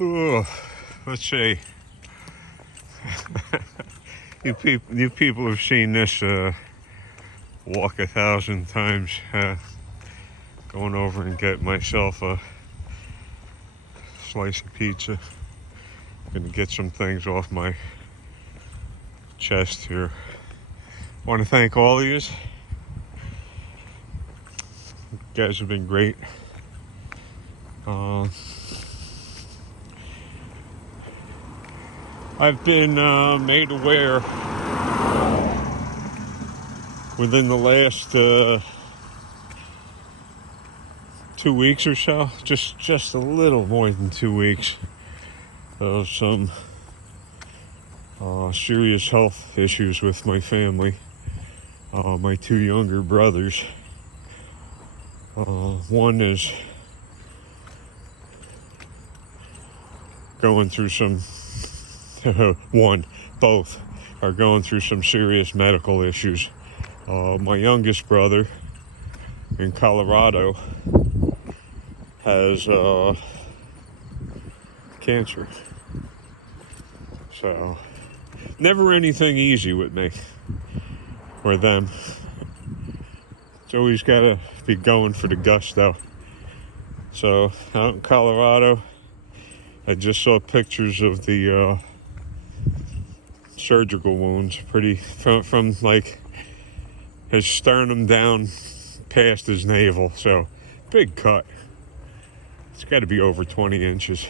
Ooh, let's see. You people have seen this walk 1,000 times. Going over and get myself a slice of pizza. Gonna get some things off my chest here. Want to thank all of you. You guys have been great. I've been made aware within the last 2 weeks or so, just a little more than 2 weeks, of some serious health issues with my family. My two younger brothers. One is going through some both are going through some serious medical issues. My youngest brother in Colorado has cancer. So, never anything easy with me or them. It's always got to be going for the gusto. So, out in Colorado, I just saw pictures of the surgical wounds, from like his sternum down past his navel. So, big cut. It's got to be over 20 inches.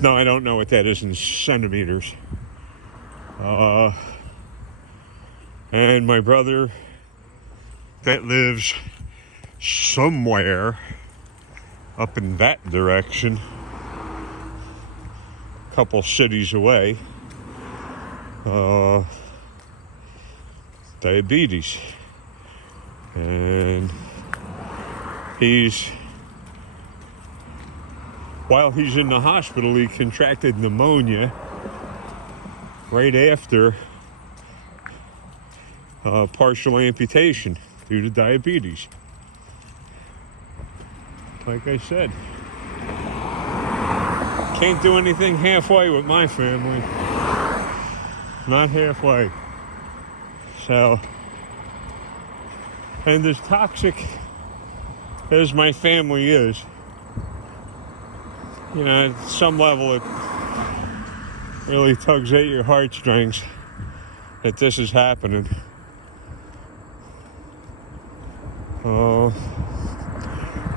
No, I don't know what that is in centimeters. And my brother that lives somewhere up in that direction, a couple cities away, diabetes. And while he's in the hospital, he contracted pneumonia right after partial amputation due to diabetes. Like I said, can't do anything halfway with my family. Not halfway. So, and as toxic as my family is, you know, at some level it really tugs at your heartstrings that this is happening.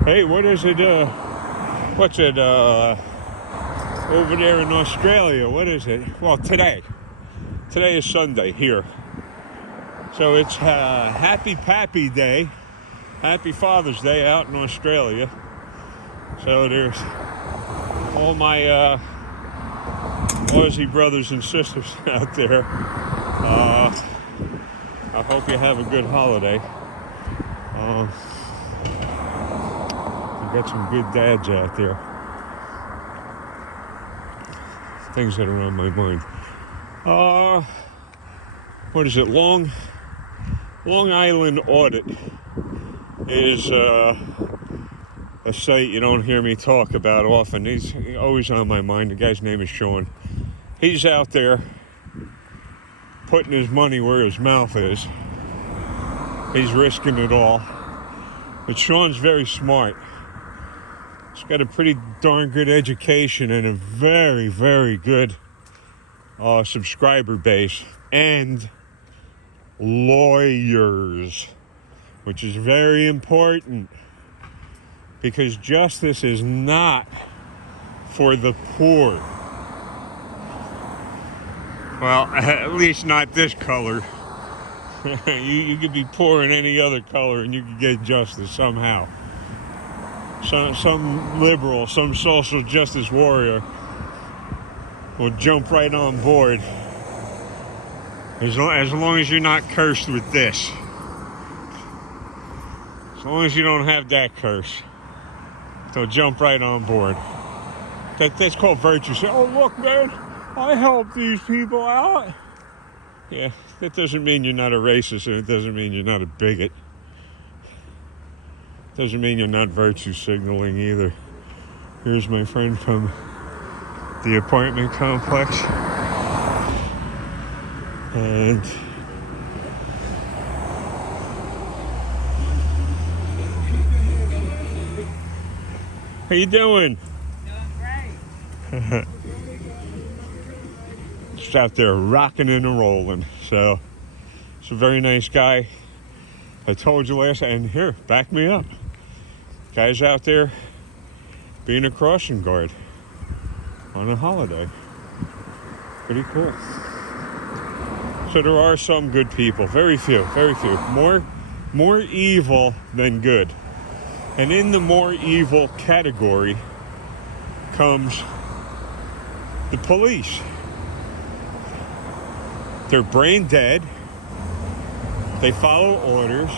Hey, what is it? What's it? Over there in Australia, what is it? Well, today is Sunday here. So it's Happy Pappy Day, Happy Father's Day out in Australia. So there's all my Aussie brothers and sisters out there. I hope you have a good holiday. You got some good dads out there. Things that are on my mind. What is it? Long Island Audit is a site you don't hear me talk about often. He's always on my mind. The guy's name is Sean. He's out there putting his money where his mouth is. He's risking it all. But Sean's very smart. He's got a pretty darn good education and a very, very good subscriber base. And lawyers, which is very important, because justice is not for the poor. Well, at least not this color. You could be poor in any other color and you could get justice somehow. Some liberal, some social justice warrior will jump right on board. As long as you're not cursed with this. As long as you don't have that curse, they'll jump right on board. That's called virtue. Say, oh look, man, I helped these people out. Yeah, that doesn't mean you're not a racist, and it doesn't mean you're not a bigot. It doesn't mean you're not virtue signaling either. Here's my friend from the apartment complex. And how you doing? Doing great. Just out there rocking and rolling. So, it's a very nice guy. I told you last, and here, back me up. Guy's out there being a crossing guard on a holiday. Pretty cool. So there are some good people. Very few. More evil than good. And in the more evil category comes the police. They're brain dead. They follow orders.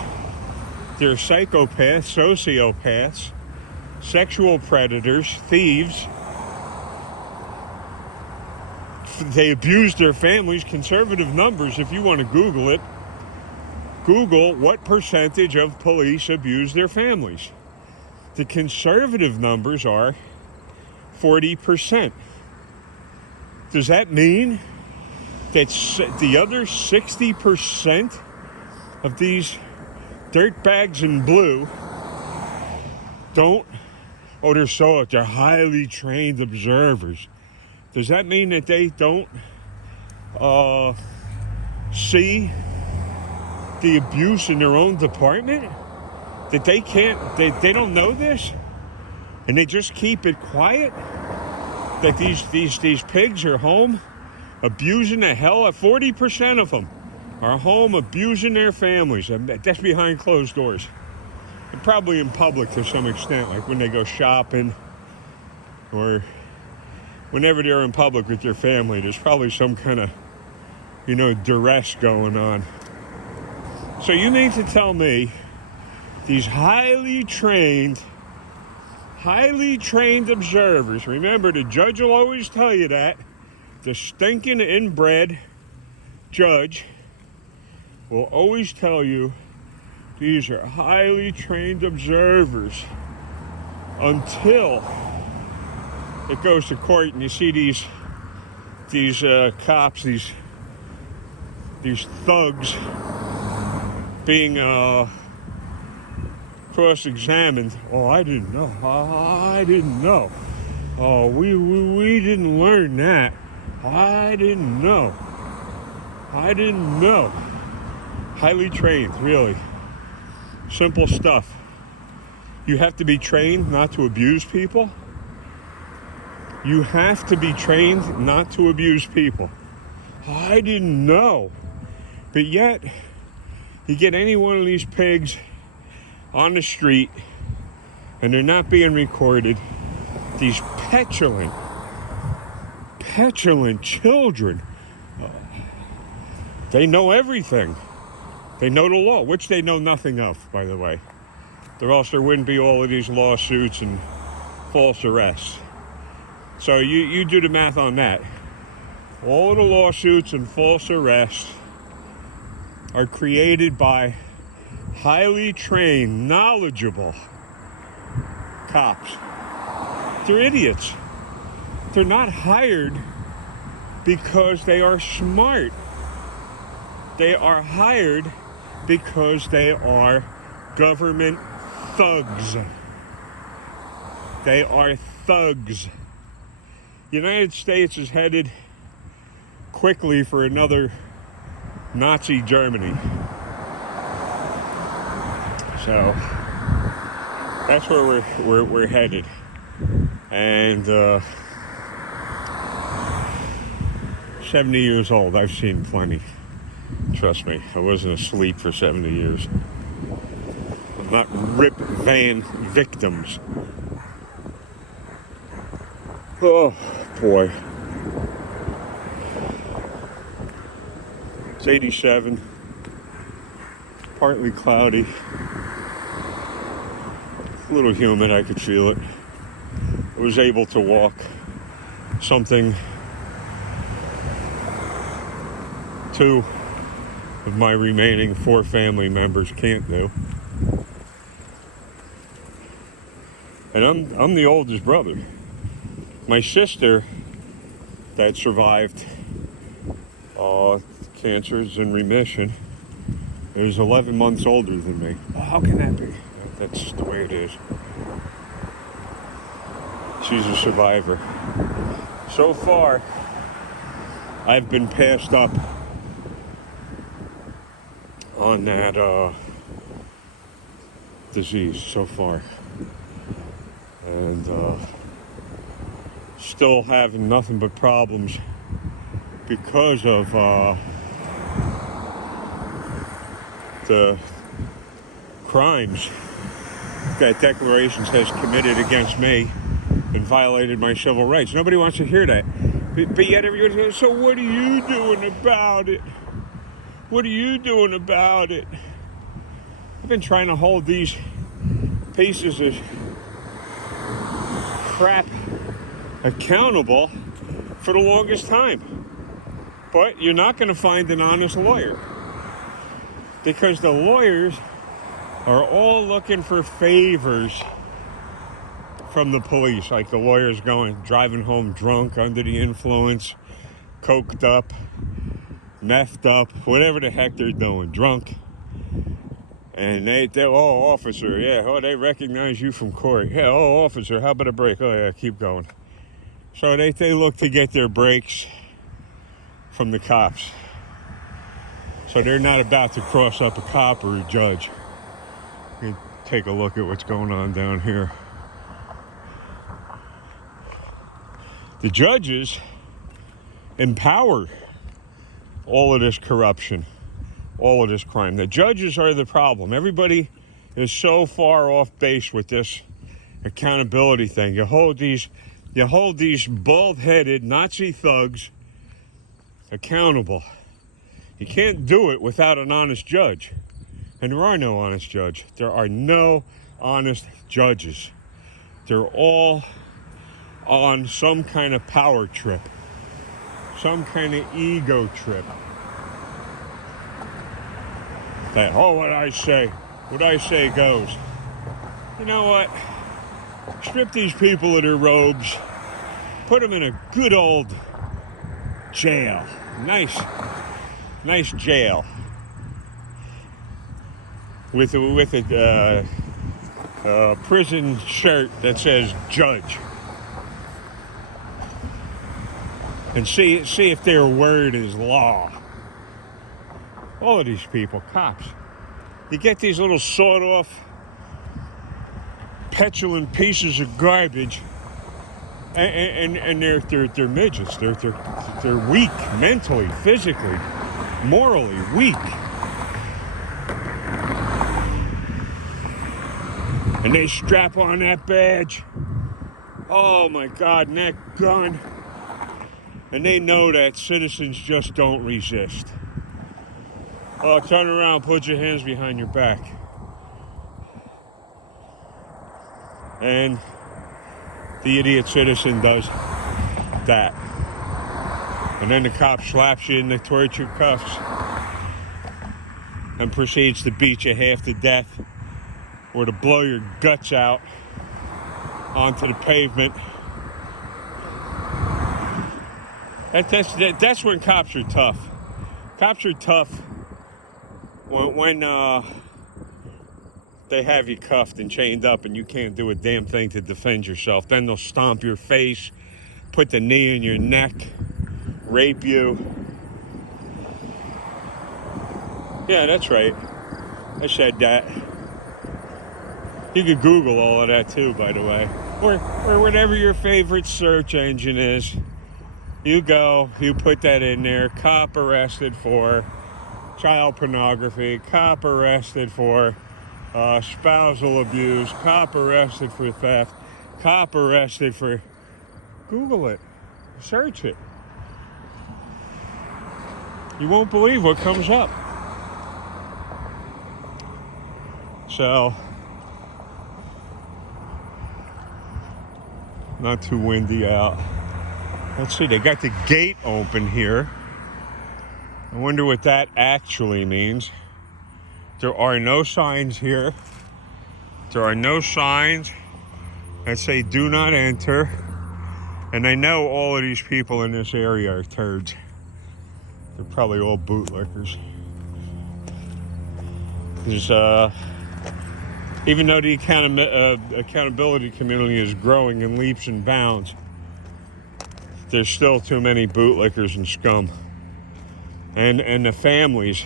They're psychopaths, sociopaths, sexual predators, thieves. They abuse their families. Conservative numbers, if you want to Google it, Google what percentage of police abuse their families. The conservative numbers are 40%. Does that mean that the other 60% of these dirtbags in blue don't? Oh, they're highly trained observers. Does that mean that they don't see the abuse in their own department? That they don't know this? And they just keep it quiet? That these pigs are home abusing the hell out? 40% of them are home abusing their families. And that's behind closed doors. And probably in public to some extent, like when they go shopping or whenever they're in public with their family, there's probably some kind of, duress going on. So you mean to tell me these highly trained observers, remember the judge will always tell you that, the stinking inbred judge will always tell you these are highly trained observers until it goes to court and you see these cops, these thugs being cross-examined. Oh, I didn't know. Oh, we didn't learn that. I didn't know. Highly trained, really. Simple stuff. You have to be trained not to abuse people. You have to be trained not to abuse people. I didn't know. But yet, you get any one of these pigs on the street, and they're not being recorded. These petulant children. They know everything. They know the law, which they know nothing of, by the way. Or else there wouldn't be all of these lawsuits and false arrests. So you do the math on that. All of the lawsuits and false arrests are created by highly trained, knowledgeable cops. They're idiots. They're not hired because they are smart. They are hired because they are government thugs. They are thugs. The United States is headed quickly for another Nazi Germany. So that's where we're headed. And 70 years old, I've seen plenty. Trust me, I wasn't asleep for 70 years. I'm not Rip Van victims. Oh, boy. It's 87. Partly cloudy. A little humid, I could feel it. I was able to walk. Something two of my remaining 4 family members can't do. And I'm the oldest brother. My sister that survived cancer is in remission. Is 11 months older than me. Well, how can that be? That's the way it is. She's a survivor. So far, I've been passed up on that disease so far. And still having nothing but problems because of the crimes that Declarations has committed against me and violated my civil rights. Nobody wants to hear that. But yet everybody says, so what are you doing about it? What are you doing about it? I've been trying to hold these pieces of crap accountable for the longest time. But you're not going to find an honest lawyer. Because the lawyers are all looking for favors from the police. Like the lawyers driving home drunk, under the influence, coked up, methed up, whatever the heck they're doing, drunk. And they're, oh, officer, yeah, oh, they recognize you from court. Yeah, oh, officer, how about a break? Oh, yeah, keep going. So they look to get their breaks from the cops. So they're not about to cross up a cop or a judge. You take a look at what's going on down here. The judges empower all of this corruption, all of this crime. The judges are the problem. Everybody is so far off base with this accountability thing. You hold these bald-headed Nazi thugs accountable. You can't do it without an honest judge. And there are no honest judges. There are no honest judges. They're all on some kind of power trip, some kind of ego trip. That, oh, what I say goes. You know what? Strip these people of their robes, put them in a good old jail. Nice jail with a prison shirt that says judge, and see if their word is law. All of these people, cops, you get these little sawed-off, petulant pieces of garbage, and they're midgets. They're weak mentally, physically, morally weak. And they strap on that badge. Oh my God, and that gun. And they know that citizens just don't resist. Oh, turn around, put your hands behind your back. And the idiot citizen does that. And then the cop slaps you in the torture cuffs and proceeds to beat you half to death or to blow your guts out onto the pavement. That's when cops are tough. Cops are tough when they have you cuffed and chained up and you can't do a damn thing to defend yourself. Then they'll stomp your face, put the knee in your neck, rape you. Yeah, that's right. I said that. You could Google all of that too, by the way. Or whatever your favorite search engine is. You go, you put that in there. Cop arrested for child pornography. Cop arrested for spousal abuse. Cop arrested for theft. Cop arrested for... Google it. Search it. You won't believe what comes up. So, not too windy out. Let's see, they got the gate open here. I wonder what that actually means. There are no signs here. There are no signs that say do not enter. And I know all of these people in this area are turds. They're probably all bootlickers. There's, even though the accountability community is growing in leaps and bounds, there's still too many bootlickers and scum. And the families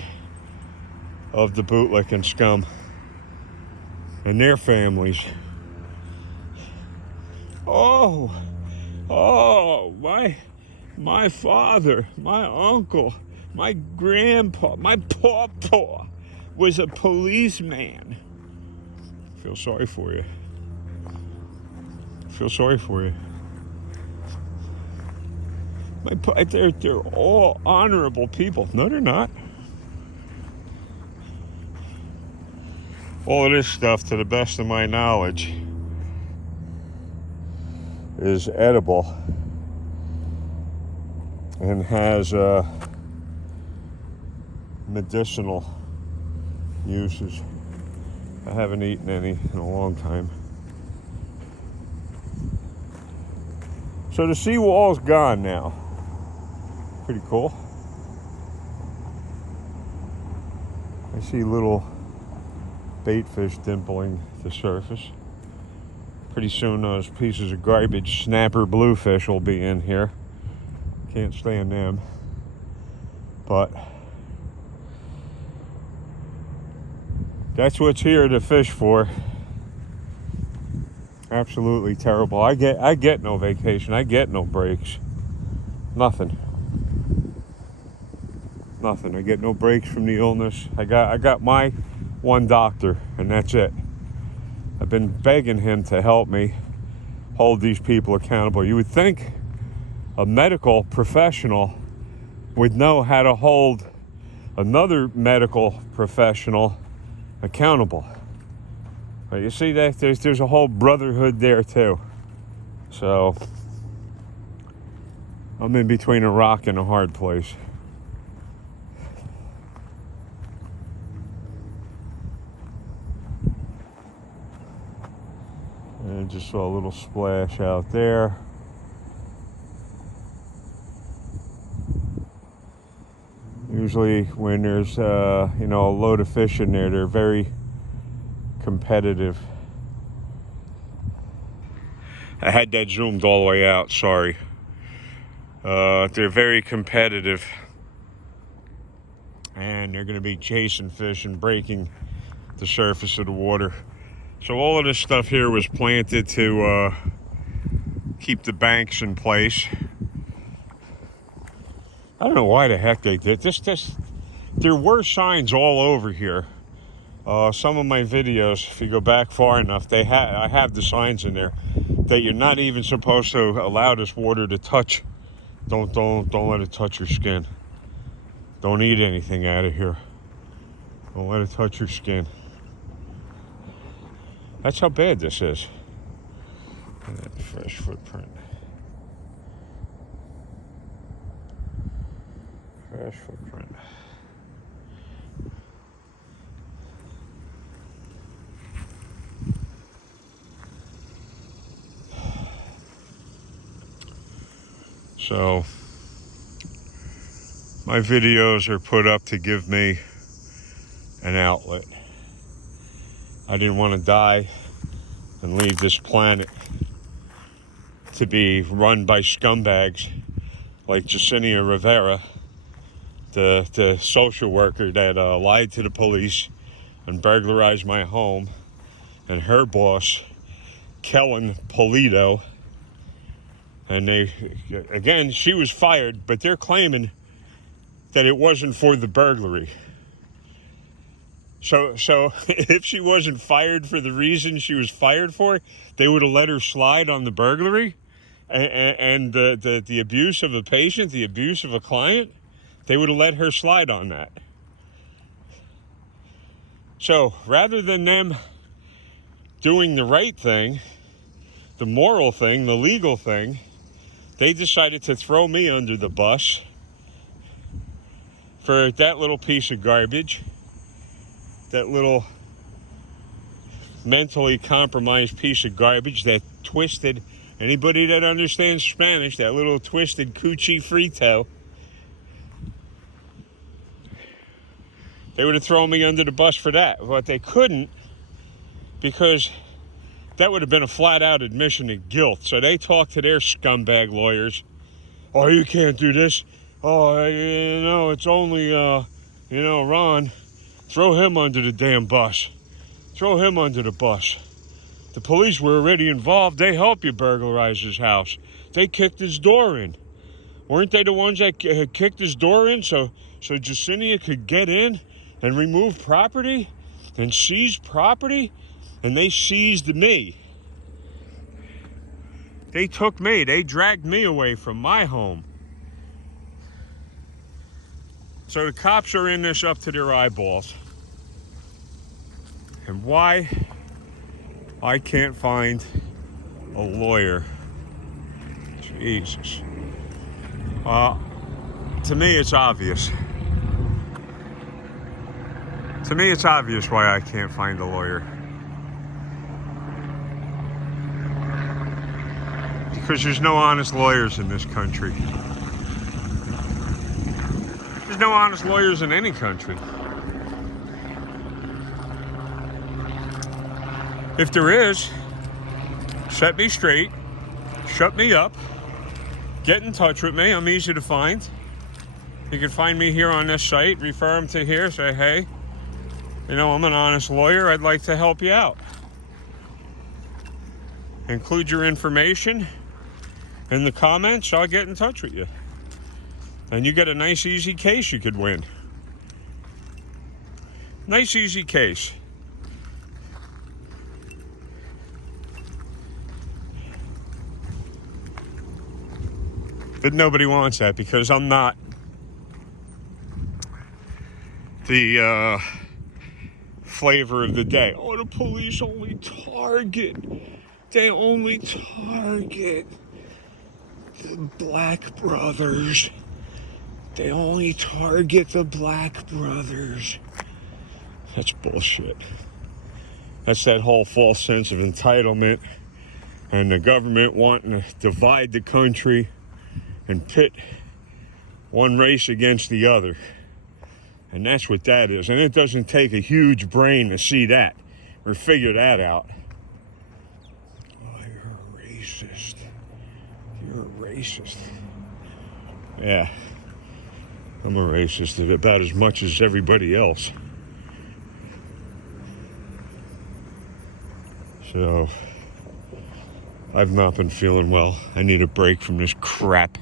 of the bootlicking scum and their families. Oh, my father, my uncle, my grandpa, my pawpaw was a policeman. I feel sorry for you. They're all honorable people. No, they're not. All of this stuff, to the best of my knowledge, is edible and has medicinal uses. I haven't eaten any in a long time. So the seawall's gone now. Pretty cool. I see little bait fish dimpling the surface. Pretty soon those pieces of garbage snapper bluefish will be in here. Can't stand them. But that's what's here to fish for. Absolutely terrible. I get no vacation. I get no breaks. Nothing. I get no breaks from the illness. I got my one doctor, and that's it. I've been begging him to help me hold these people accountable. You would think a medical professional would know how to hold another medical professional accountable. But you see that there's a whole brotherhood there too. So I'm in between a rock and a hard place. And just saw a little splash out there. Usually when there's a load of fish in there, they're very competitive. I had that zoomed all the way out, sorry. They're very competitive. And they're going to be chasing fish and breaking the surface of the water. So all of this stuff here was planted to keep the banks in place. I don't know why the heck they did this. There were signs all over here. Some of my videos, if you go back far enough, I have the signs in there that you're not even supposed to allow this water to touch. Don't let it touch your skin. Don't eat anything out of here. Don't let it touch your skin. That's how bad this is. That fresh footprint. Fresh footprint. So, my videos are put up to give me an outlet. I didn't want to die and leave this planet to be run by scumbags like Jessenia Rivera, the social worker that lied to the police and burglarized my home, and her boss, Kellen Polito. And again, she was fired, but they're claiming that it wasn't for the burglary. So if she wasn't fired for the reason she was fired for, they would have let her slide on the burglary and the abuse of a patient, the abuse of a client. They would have let her slide on that. So rather than them doing the right thing, the moral thing, the legal thing, they decided to throw me under the bus for that little piece of garbage. That little mentally compromised piece of garbage that twisted Anybody that understands Spanish, that little twisted coochie frito, they would have thrown me under the bus for that. But they couldn't, because that would have been a flat-out admission of guilt. So they talked to their scumbag lawyers. Oh, you can't do this. Oh, it's only, Ron. Throw him under the damn bus. Throw him under the bus. The police were already involved. They helped you burglarize his house. They kicked his door in. Weren't they the ones that kicked his door in so Jessenia could get in and remove property and seize property? And they seized me. They took me. They dragged me away from my home. So the cops are in this up to their eyeballs. And why I can't find a lawyer? Jesus. To me, it's obvious. To me, it's obvious why I can't find a lawyer. Because there's no honest lawyers in this country. There's no honest lawyers in any country. If there is, set me straight, shut me up, get in touch with me. I'm easy to find. You can find me here on this site, refer them to here, say, hey, I'm an honest lawyer, I'd like to help you out. Include your information in the comments, I'll get in touch with you. And you get a nice, easy case you could win. Nice, easy case. But nobody wants that because I'm not the flavor of the day. Oh, the police only target. They only target the black brothers. They only target the black brothers. That's bullshit. That's that whole false sense of entitlement and the government wanting to divide the country and pit one race against the other. And that's what that is. And it doesn't take a huge brain to see that or figure that out. Oh, you're a racist. You're a racist. Yeah. I'm a racist about as much as everybody else. So, I've not been feeling well. I need a break from this crap.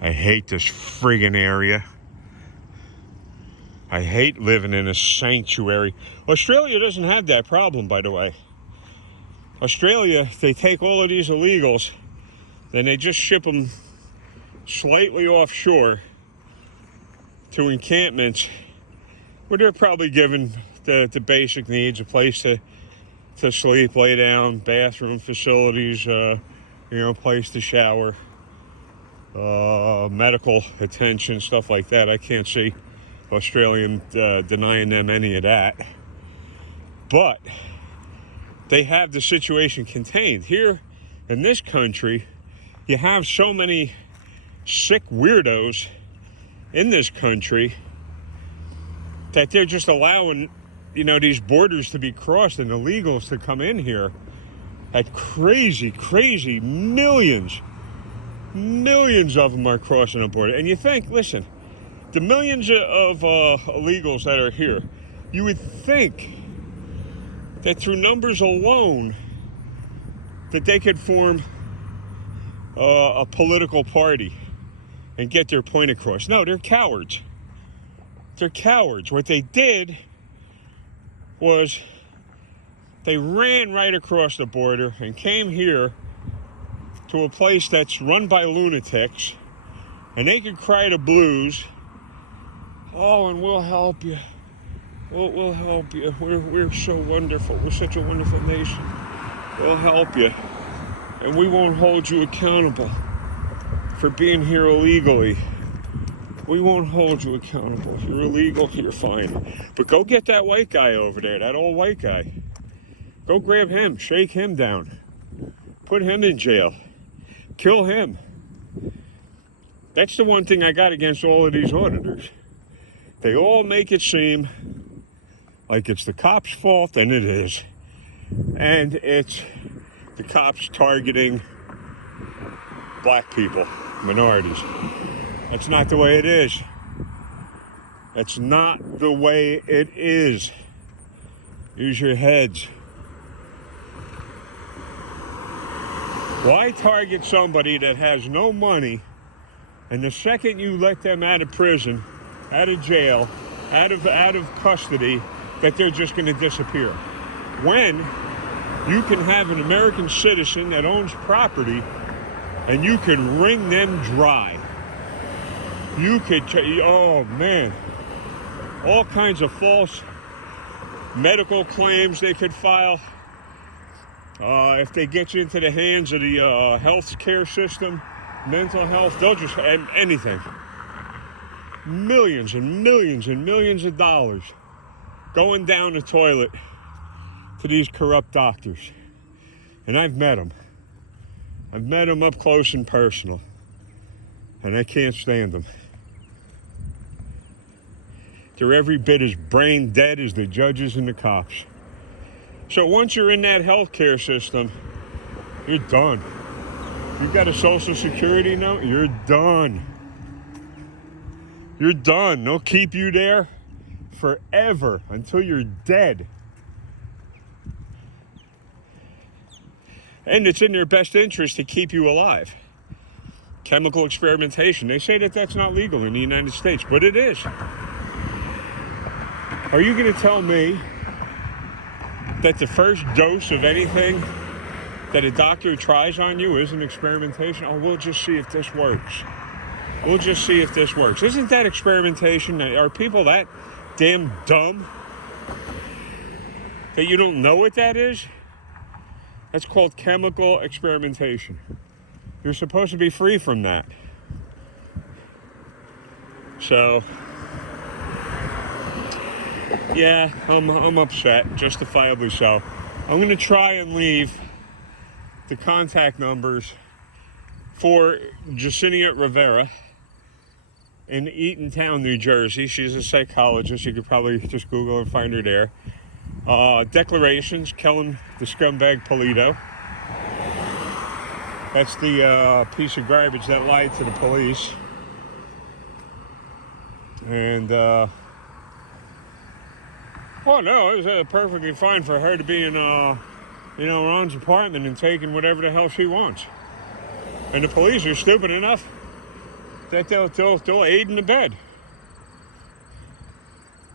I hate this friggin' area. I hate living in a sanctuary. Australia doesn't have that problem, by the way. Australia, they take all of these illegals, then they just ship them slightly offshore to encampments where they're probably given the basic needs, a place to sleep, lay down, bathroom facilities, place to shower, medical attention, stuff like that. I can't see Australian denying them any of that. But they have the situation contained. Here in this country, you have so many sick weirdos in this country that they're just allowing, these borders to be crossed and illegals to come in here at crazy millions of them are crossing the border. And you think, listen, the millions of illegals that are here, you would think that through numbers alone that they could form a political party and get their point across. No, they're cowards. They're cowards. What they did was they ran right across the border and came here to a place that's run by lunatics, and they could cry the blues. Oh, and we'll help you. We'll help you. We're so wonderful. We're such a wonderful nation. We'll help you. And we won't hold you accountable for being here illegally. We won't hold you accountable. You're illegal, you're fine. But go get that white guy over there, that old white guy. Go grab him, shake him down. Put him in jail. Kill him. That's the one thing I got against all of these auditors. They all make it seem like it's the cops' fault, and it is. And it's the cops targeting black people, minorities. That's not the way it is. That's not the way it is. Use your heads. Why target somebody that has no money, and the second you let them out of prison, out of jail, out of custody, that they're just going to disappear? When you can have an American citizen that owns property and you can wring them dry. You could, oh man, all kinds of false medical claims they could file. If they get you into the hands of the health care system, mental health, they'll just, anything. Millions and millions and millions of dollars going down the toilet to these corrupt doctors. And I've met them. I've met them up close and personal. And I can't stand them. They're every bit as brain dead as the judges and the cops. So once you're in that healthcare system, you're done. If you've got a Social Security note, you're done. You're done. They'll keep you there forever until you're dead. And it's in their best interest to keep you alive. Chemical experimentation. They say that that's not legal in the United States, but it is. Are you going to tell me that the first dose of anything that a doctor tries on you isn't experimentation? Oh, we'll just see if this works. We'll just see if this works. Isn't that experimentation? Are people that damn dumb that you don't know what that is? That's called chemical experimentation. You're supposed to be free from that. So, yeah, I'm upset, justifiably so. I'm going to try and leave the contact numbers for Jessenia Rivera in Eatontown, New Jersey. She's a psychologist. You could probably just Google and find her there. Declarations, killing the scumbag Polito. That's the piece of garbage that lied to the police. And, oh no, it was perfectly fine for her to be in, Ron's apartment and taking whatever the hell she wants. And the police are stupid enough that they'll aid in the bed.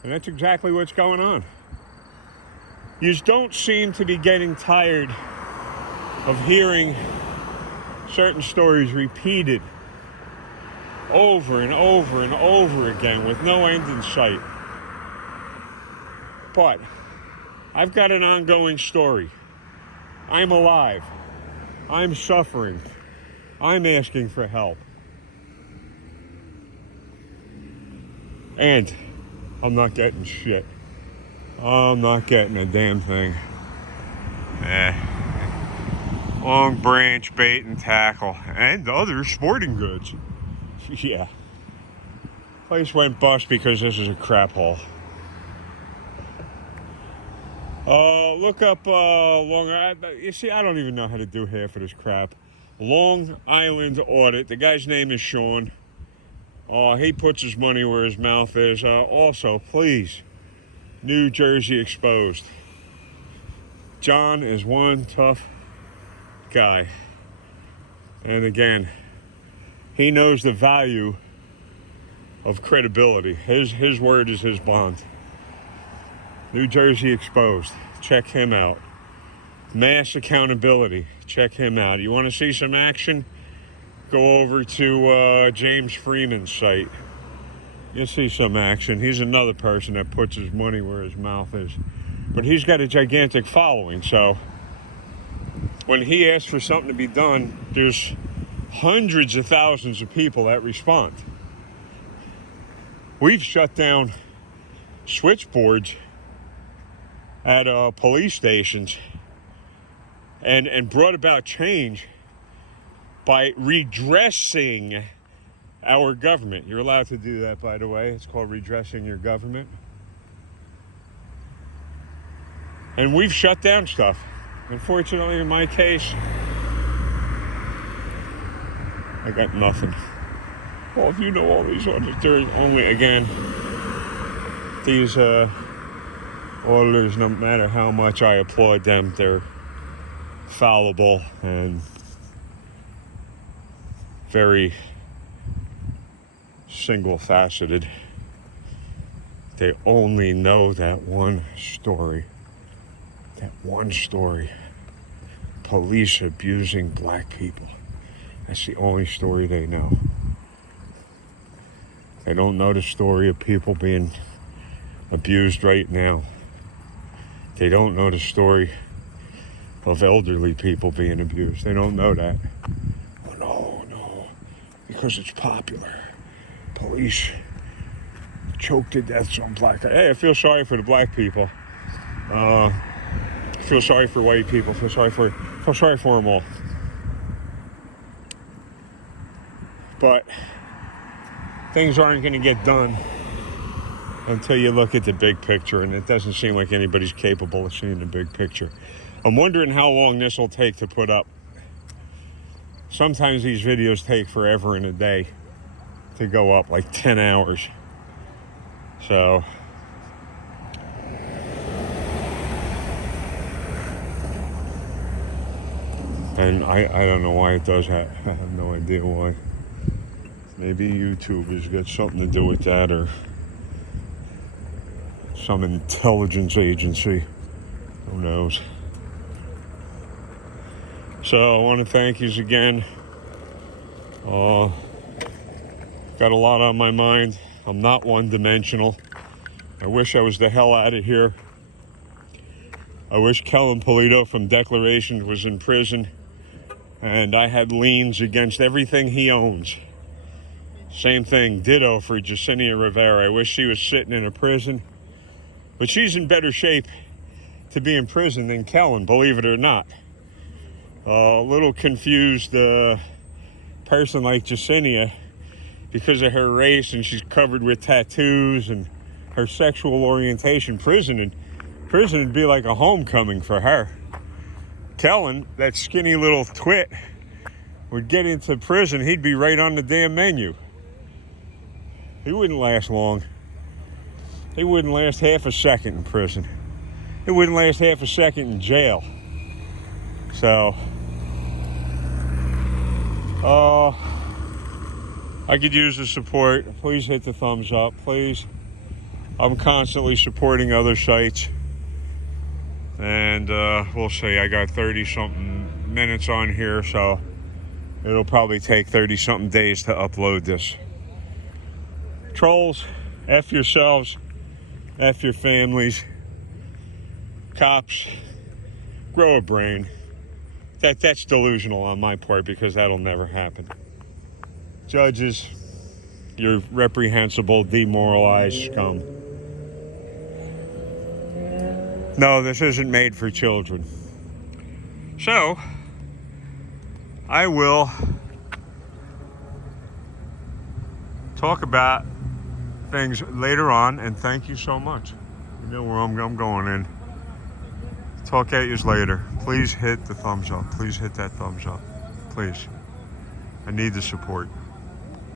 And that's exactly what's going on. You don't seem to be getting tired of hearing certain stories repeated over and over and over again with no end in sight. But I've got an ongoing story. I'm alive. I'm suffering. I'm asking for help. And I'm not getting shit. I'm not getting a damn thing. Long branch, bait and tackle, and other sporting goods. Yeah. Place went bust because this is a crap hole. Look up Long Island. You see, I don't even know how to do half of this crap. Long Island audit. The guy's name is Sean. He puts his money where his mouth is. Also, please, New Jersey Exposed. John is one tough guy. And again, he knows the value of credibility. His word is his bond. New Jersey Exposed. Check him out. Mass Accountability. Check him out. You want to see some action? Go over to James Freeman's site. You'll see some action. He's another person that puts his money where his mouth is. But he's got a gigantic following, so when he asks for something to be done, there's hundreds of thousands of people that respond. We've shut down switchboards at police stations and brought about change by redressing our government. You're allowed to do that, by the way. It's called redressing your government. And we've shut down stuff. Unfortunately, in my case, I got nothing. Well, if you know all these orders, they're only, again, these auditors, no matter how much I applaud them, they're fallible and very single-faceted. They only know that one story. That one story. Police abusing black people. That's the only story they know. They don't know the story of people being abused right now. They don't know the story of elderly people being abused. They don't know that. Oh, no, because it's popular. Police choked to death some black guy. Hey, I feel sorry for the black people. I feel sorry for white people. I feel sorry for them all. But things aren't going to get done until you look at the big picture, and it doesn't seem like anybody's capable of seeing the big picture. I'm wondering how long this will take to put up. Sometimes these videos take forever and a day to go up, like 10 hours. So, and I don't know why it does that. I have no idea why. Maybe YouTube has got something to do with that, or some intelligence agency. Who knows? So I want to thank you again. Got a lot on my mind. I'm not one-dimensional. I wish I was the hell out of here. I wish Kellen Polito from Declarations was in prison, and I had liens against everything he owns. Same thing, ditto for Jessenia Rivera. I wish she was sitting in a prison, but she's in better shape to be in prison than Kellen, believe it or not. A little confused person like Jessenia, because of her race, and she's covered with tattoos and her sexual orientation. Prison would be like a homecoming for her. Kellen, that skinny little twit, would get into prison, he'd be right on the damn menu. He wouldn't last long. He wouldn't last half a second in prison. He wouldn't last half a second in jail. So, I could use the support. Please hit the thumbs up, please. I'm constantly supporting other sites. And we'll see, I got 30-something minutes on here, so it'll probably take 30-something days to upload this. Trolls, F yourselves, F your families. Cops, grow a brain. That's delusional on my part, because that'll never happen. Judges, you're reprehensible, demoralized scum. No, this isn't made for children. So, I will talk about things later on, and thank you so much. You know where I'm going in. Talk at yous later. Please hit the thumbs up. Please hit that thumbs up. Please. I need the support.